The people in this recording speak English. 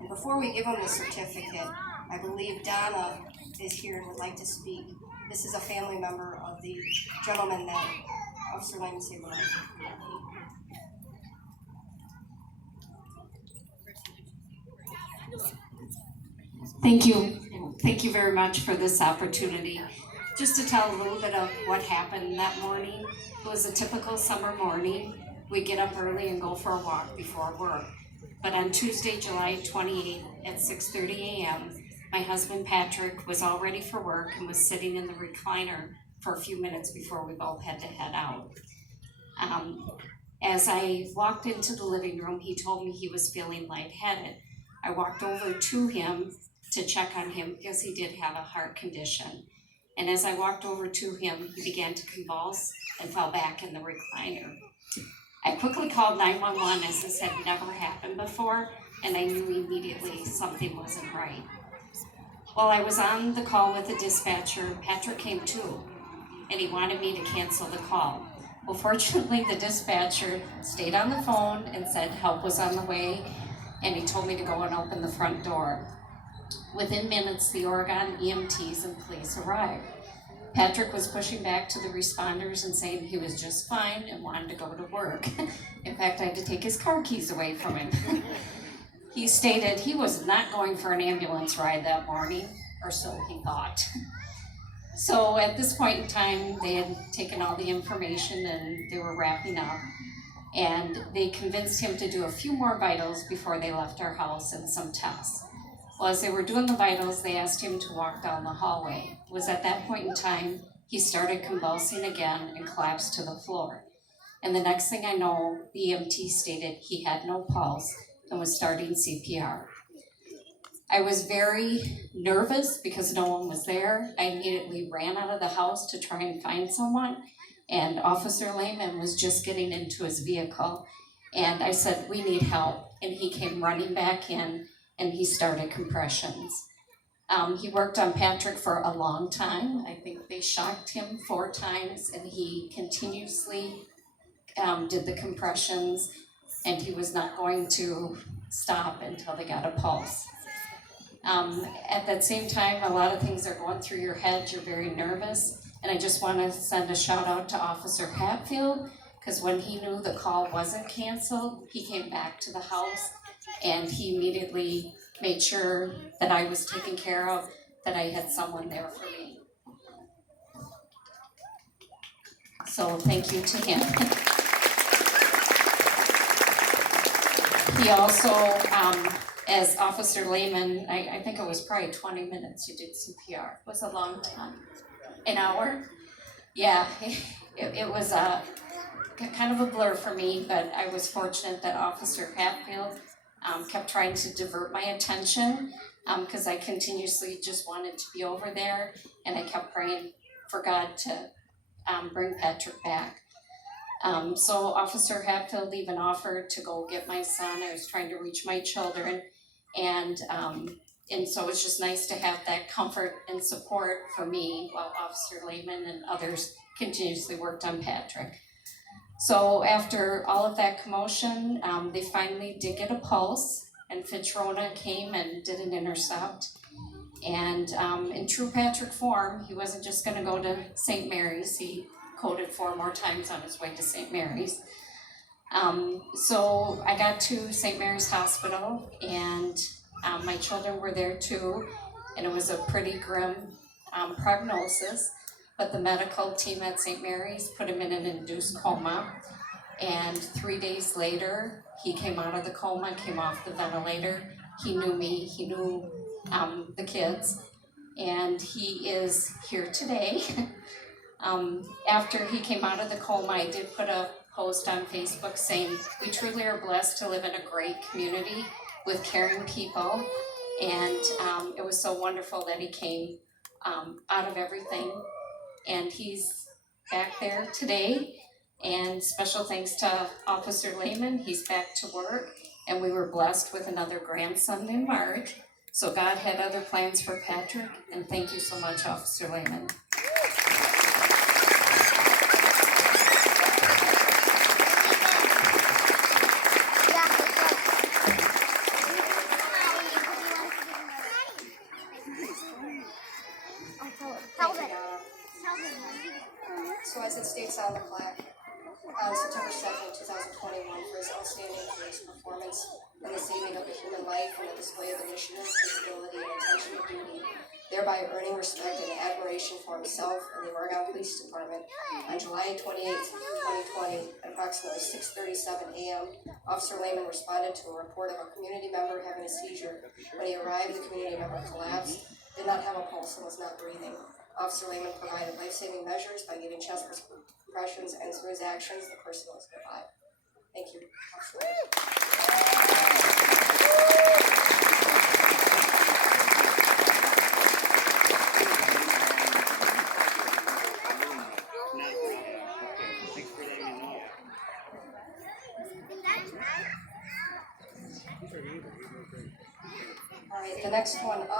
And before we give him the certificate, I believe Donna is here and would like to speak. This is a family member of the gentleman that Officer Lehman saved the life. Thank you. Thank you very much for this opportunity. Just to tell a little bit of what happened that morning. It was a typical summer morning. We get up early and go for a walk before work. But on Tuesday, July 28th at 6:30 a.m., my husband Patrick was all ready for work and was sitting in the recliner for a few minutes before we both had to head out. As I walked into the living room, he told me he was feeling lightheaded. I walked over to him to check on him because he did have a heart condition. And as I walked over to him, he began to convulse and fell back in the recliner. I quickly called 911 as this had never happened before, and I knew immediately something wasn't right. While I was on the call with the dispatcher, Patrick came to, and he wanted me to cancel the call. Well, fortunately, the dispatcher stayed on the phone and said help was on the way, and he told me to go and open the front door. Within minutes, the Oregon EMTs and police arrived. Patrick was pushing back to the responders and saying he was just fine and wanted to go to work. In fact, I had to take his car keys away from him. He stated he was not going for an ambulance ride that morning, or so he thought. So at this point in time, they had taken all the information and they were wrapping up. And they convinced him to do a few more vitals before they left our house and some tests. Well, as they were doing the vitals, they asked him to walk down the hallway. It was at that point in time, he started convulsing again and collapsed to the floor. And the next thing I know, the EMT stated he had no pulse and was starting CPR. I was very nervous because no one was there. I immediately ran out of the house to try and find someone, and Officer Lehman was just getting into his vehicle. And I said, we need help. And he came running back in and he started compressions. He worked on Patrick for a long time. I think they shocked him 4 times, and he continuously did the compressions, and he was not going to stop until they got a pulse. At that same time, a lot of things are going through your head. You're very nervous, and I just want to send a shout out to Officer Hatfield, because when he knew the call wasn't canceled, he came back to the house and he immediately made sure that I was taken care of, that I had someone there for me. So thank you to him. He also, as Officer Lehman, I think it was probably 20 minutes you did CPR. It was a long time. An hour? Yeah, it was kind of a blur for me, but I was fortunate that Officer Hatfield kept trying to divert my attention because I continuously just wanted to be over there, and I kept praying for God to bring Patrick back. So Officer Hatfield even offered to go get my son. I was trying to reach my children, and so it's just nice to have that comfort and support for me while Officer Lehman and others continuously worked on Patrick. So after all of that commotion, they finally did get a pulse, and Fitzrona came and did an intercept. And in true Patrick form, he wasn't just going to go to St. Mary's. He coded 4 more times on his way to St. Mary's. So I got to St. Mary's Hospital, and my children were there too, and it was a pretty grim prognosis. But the medical team at St. Mary's put him in an induced coma, and 3 days later, he came out of the coma, came off the ventilator. He knew me, he knew the kids, and he is here today. After he came out of the coma, I did put a post on Facebook saying, we truly are blessed to live in a great community with caring people, and it was so wonderful that he came out of everything. And he's back there today, and special thanks to Officer Lehman. He's back to work, and we were blessed with another grandson in March. So God had other plans for Patrick, and thank you so much, Officer Lehman. as it states on the plaque, on September 2nd, 2021, for his outstanding police performance in the saving of a human life and the display of initiative, capability, and attention to duty, thereby earning respect and admiration for himself and the Oregon Police Department. On July 28th, 2020, at approximately 6:37 a.m., Officer Lehman responded to a report of a community member having a seizure. When he arrived, the community member collapsed, did not have a pulse, and was not breathing. Officer Lehman provided life-saving measures by giving chest compressions, and through his actions, the person was revived. Thank you, Officer Lehman. All right, the next one up.